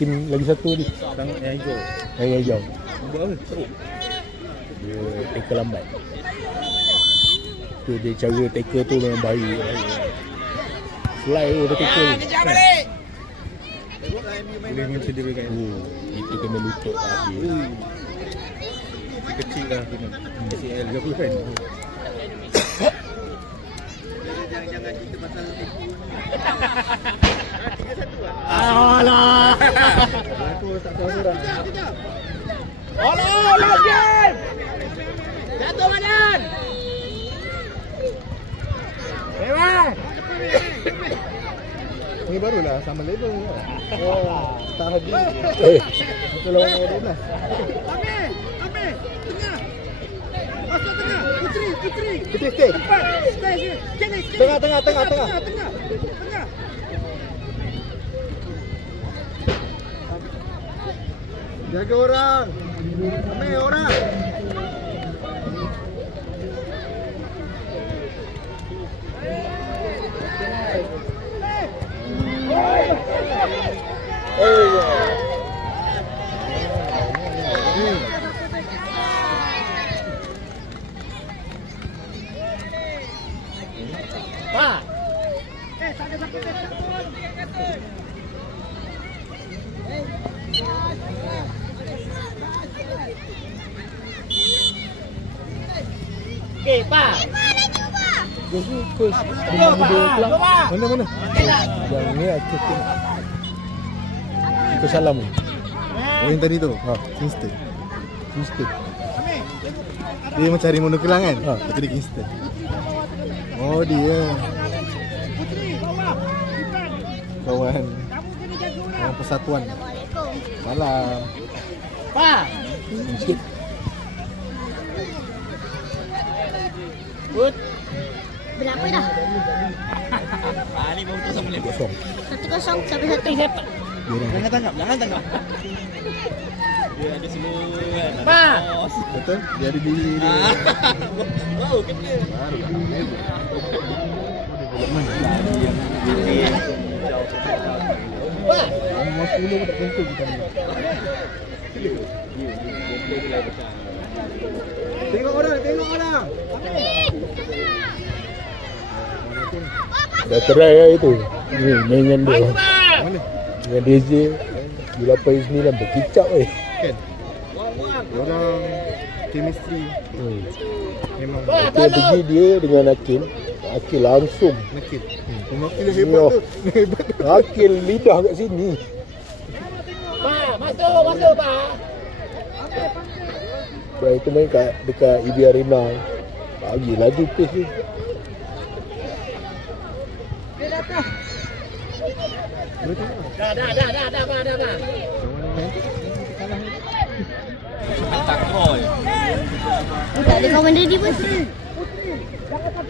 Tim lagi satu ni. Tang yang hijau. Yang hijau. Buat apa? Teruk. Dia tackle lambat. Tu dia cara tackle tu memang baik. Fly tu dia tackle. Boleh mencederakan. Oh, itu kena lutut habis. Si kecil lah kena. ACL ke apa kan? Alah. Aku tak tahu orang. Ini barulah sama level. Oh, tak lagi. Eh, Itu lawan orang 12. Ambil, ambil, tengah. Masuk tengah. Putri, putri. Putri stay. Stay. Tengah, tengah, tengah, tengah. Tengah, tengah. Tengah. Jaga orang. Ambil dia suka dengan video kelang. Mana mana? Yang ni aku tengok. Aku salam ni. Oh, yang tadi tu. Ha, Kingston. Sister. Dia macam hari monokelang kan? Ha. Tu dia Kingston. Oh, dia. Putri, bawah. Depan. Kawan. Kamu kena jaga orang. Kawan persatuan. Malam. Sikit. Berapa dah? Kosong. Satu kosong sampai satu. Dia orang Jangan tangkap, jangan tangkap. Betul? Dia ada delay dia. Baru kat level. Nombor 10 pun tak tentu kita ni. Tengok orang, tengok orang. Dah try lah itu. Ni main dengan dia. Mana? Dengan DJ. Di 8 berkicap eh. Kan? Orang chemistry Hmm. memang Kita pergi dia dengan Akil. Akil langsung. naked. Memang kira hebat tu. Hebat. Akil lidah kat sini. Pak, itu main kat dekat EB Arena. Bagi laju pace tu. Dua tengok. Dah, dah, dah, dah, dah, dah, dah, dah. Yang Tak ada kawan ready pun.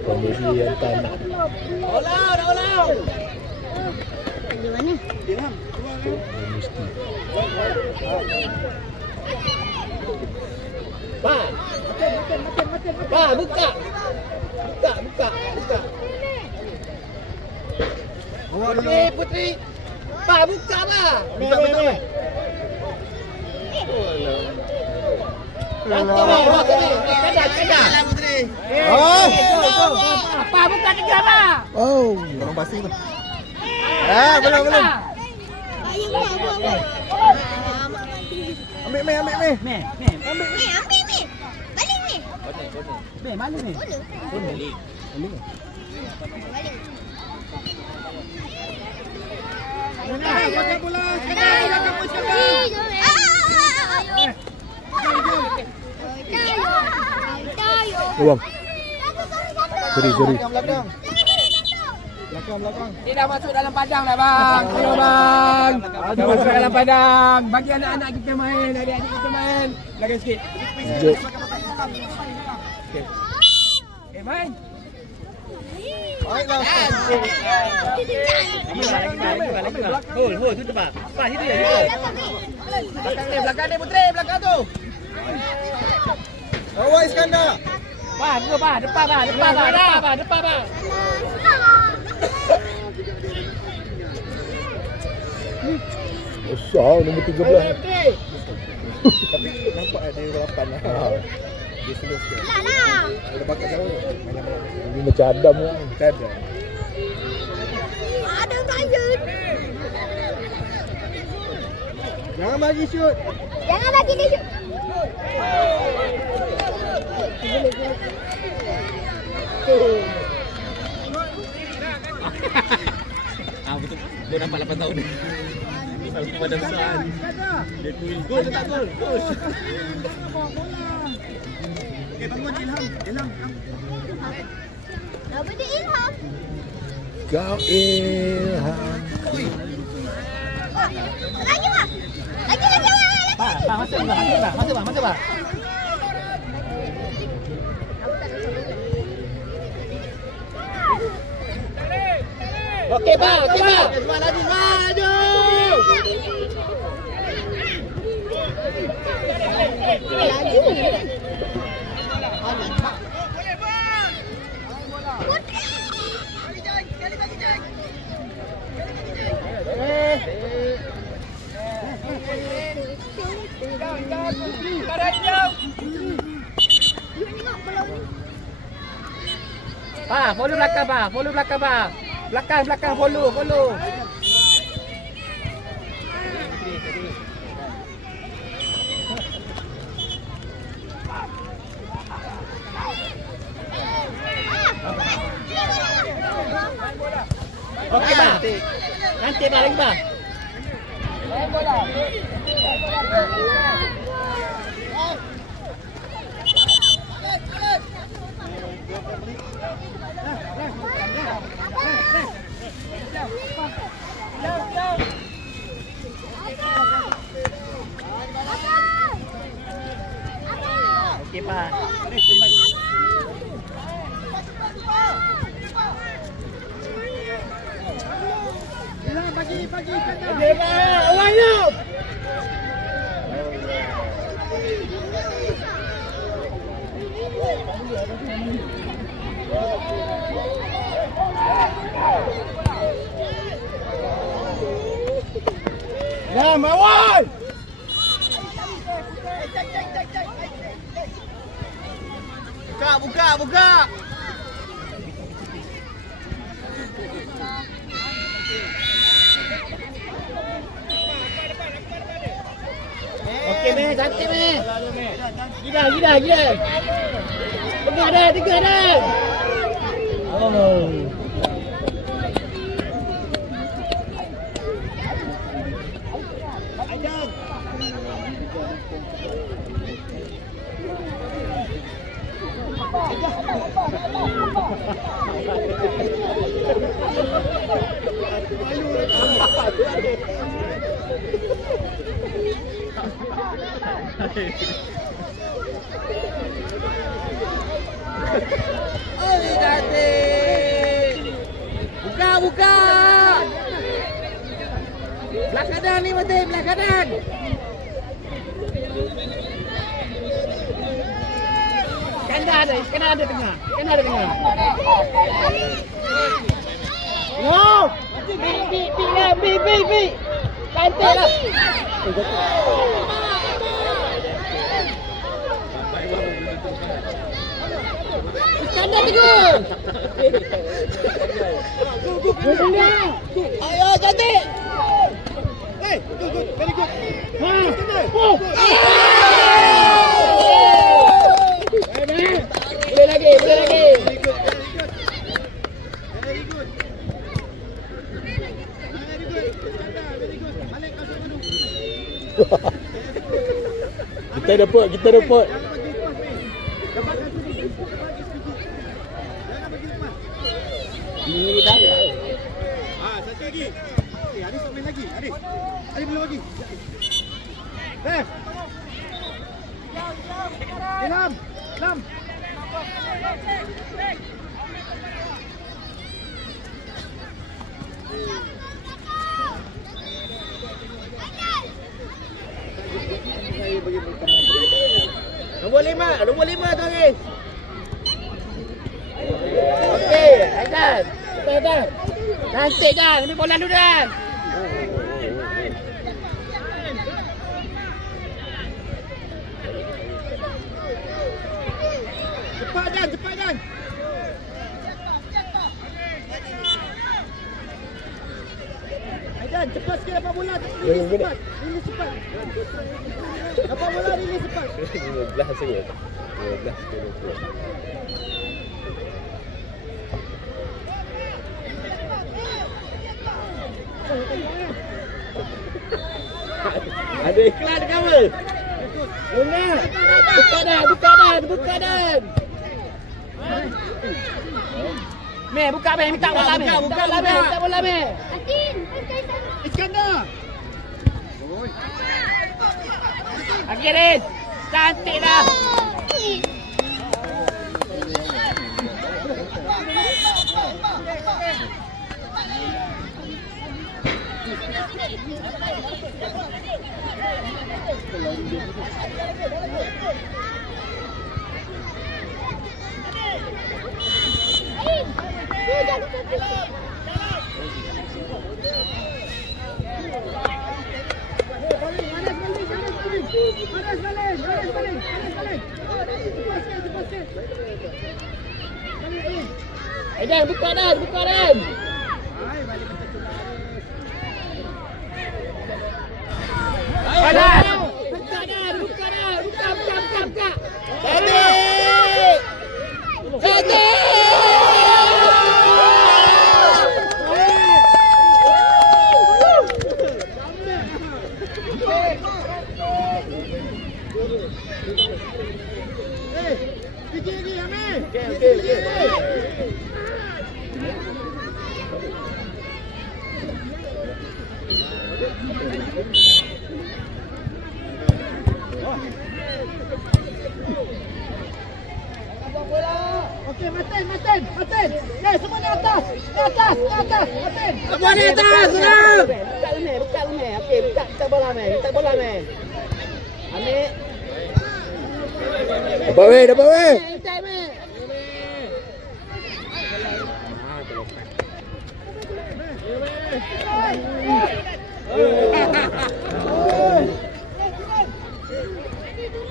Komedi yang tak nak. Di mana? Mesti. Ba, buka. Buka, buka, buka. Putri, Putri. Ba, buka ba. Minta, minta, minta. Waktu ni, waktu ni. Kedar, kedar. Oh. Ba, buka kedar ba. Oh. Orang pasing tu. Ah, belum, belum. Ayah buat buat buat. Ambil, Mei, ambil, Mei. Meh, meh. Ni ambil ni. Balik ni. Meh, mana ni? Boleh. Boleh. Balik. Belakang, belakang. Belakang, belakang. Dia dah masuk dalam padang dah bang. Ayo bang. Dah masuk dalam padang. Bagi anak-anak kita main, adik-adik kita main. Lagi sikit. Sekejap. Eh main. Hol, hol tu cepat. Cepat situ ya, situ. Belakang ni, belakang Putri, belakang tu. Awak Iskandar. Bah, dua bah, depan bah, depan bah, depan bah, depan bah. Besar nombor 13. Tapi nampak ada lapan lah. Dia slow sikit. Lah lah. Ada bakat jauh. Ini macam Adam lah. Tak ada. Ada Ryan. Jangan bagi shoot. Jangan bagi dia shoot. Ah betul. Dia nampak 8 tahun ni. Satu badan besar. Dia cool. Gol tak gol. Gol. Okey, bangun Ilham. Ilham. Nama dia Ilham. Kau ilham. Lagi bah. Lagi lagi lagi. Bah, bah, masuk bah, masuk bah, masuk bah, masuk bah. Okey bah, okey bah. Cepat lagi. Maju. Bah, follow belakang bah, follow belakang bah. Belakang, belakang follow, follow. Okey bah. Nanti bah lagi bah. Okey bah. Okey bah. Line up. Lam awal. Buka, buka, buka. Okey meh, cantik meh. Gila, gila, gila. Tiga dah, tiga dah. Oh. Buka, buka. Belah kanan ni, Mati. Belah kanan. Kanan ada, kanan ada tengah. Kanan ada tengah. No! Bi, bi, bi lah, bi, bi, bi. Cantik lah. Kanan tiga. Ayo, cantik. Hey, good, good. Very good. Ha. Oh. Boleh lagi, boleh lagi. Kita dapat, kita dapat. Jangan bagi lepas, Mei. Dapatkan sedikit. Bagi sedikit. Jangan bagi lepas. Ini dah. Ah, satu lagi. Eh, Aris tak main lagi. Aris. Aris belum lagi. Eh. Ilham. Ilham. Nombor lima, nombor lima tu lagi. Okey. Betul betul. Cantik kan, ini bola dulu Dan. Cepat Dan, cepat Dan. Aidan, cepat sikit dapat bola. Rilis cepat. Rilis cepat. Dapat bola, rilis cepat. 15 sangat. 12 Ada iklan ke apa? Luna, buka dan, buka dan, buka dan. Me, buka me, minta bola me. Minta bola me, minta bola mucana! Aqueles! Me. Atin, Iskandar. Akhirin. Cantik dah. Aidan, buka dan, buka dan. Aidan. Buka dan, buka dan. Buka, buka, buka, buka. Cantik. Okey, okey, okey. Okey, Martin, Martin, Martin. Eh, semua di atas. Di atas, di atas, Martin. Semua di atas, senang. Buka lemah, buka lemah. Okey, buka, buka bola meh. Buka bola meh. Ambil. Dapat weh, dapat weh. Buka meh.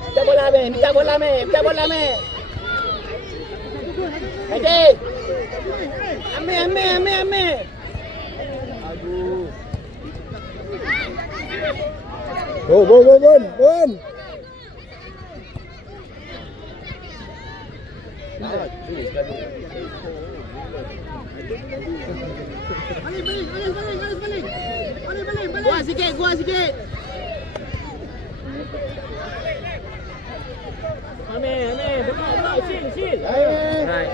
Minta bola meh, minta bola meh, minta bola meh. Adik. Ambil, ambil, ambil, ambil. Oh, bon, bon, bon, bon. Gua sikit, gua sikit. Ambil, ambil. Buka, buka. Sil, sil. Right.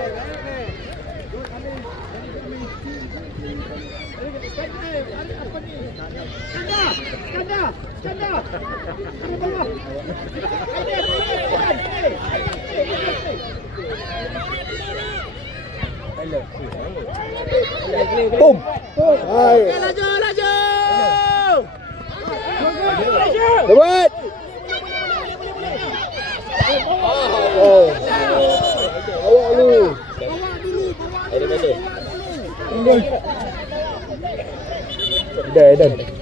Skanda! Skanda! Skanda! Skanda bawah! Boom. Hai. Laju, laju! Dapat. Oh. Awak lu. Ada mana? Dah, dah.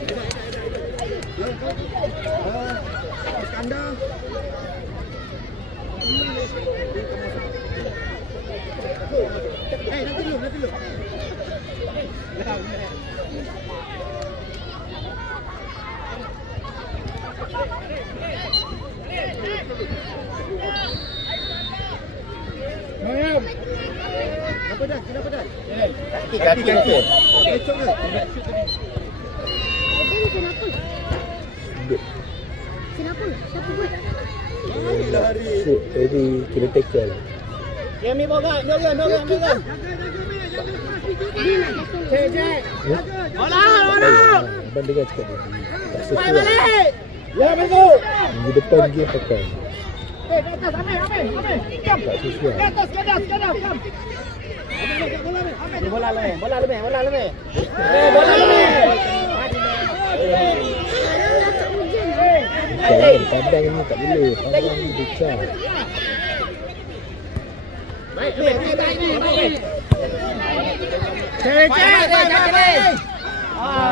Kenapa? Siapa buat? Jadi kena tackle. Yang ambil bola, jangan, jangan, jangan. Cek, cek. Bola, bola. Dia. Tak sesuai. Ya, masuk. Minggu depan dia pakai. Eh, di. Jom. Tak sesuai. Di. Bola le, bola le, bola le. Eh, bola le. Sekarang dah tak hujan. Jangan padang ni tak boleh. Padang ni besar. Baik, baik, baik, baik. Cek, cek, cek, cek.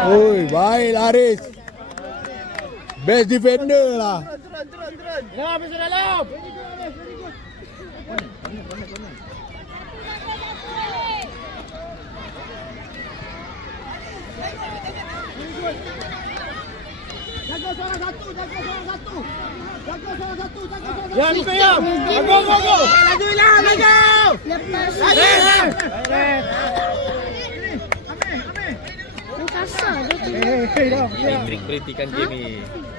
Oi, baik Laris. Best defender lah. Dalam, masuk dalam. Jaga salah satu, jaga salah satu. Jaga salah satu, jaga salah satu. Ya, kau ya. Go, go, go. Laju lah, laju. Lepas yang kasar dia tu. Ini trik berhentikan game ni.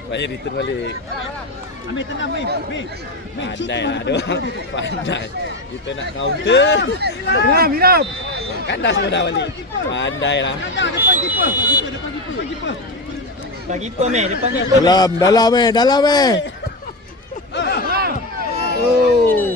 Banyak return balik. Ambil tenang, Mei. Mei. Pandai lah ada orang. Pandai. Kita nak counter. Hiram, hiram. Kandas semua dah balik. Pandai lah. Depan kiper. Kiper, depan kiper. Kiper. Bagi pun meh. Depan ni. Dalam, dalam eh, dalam eh. Oh.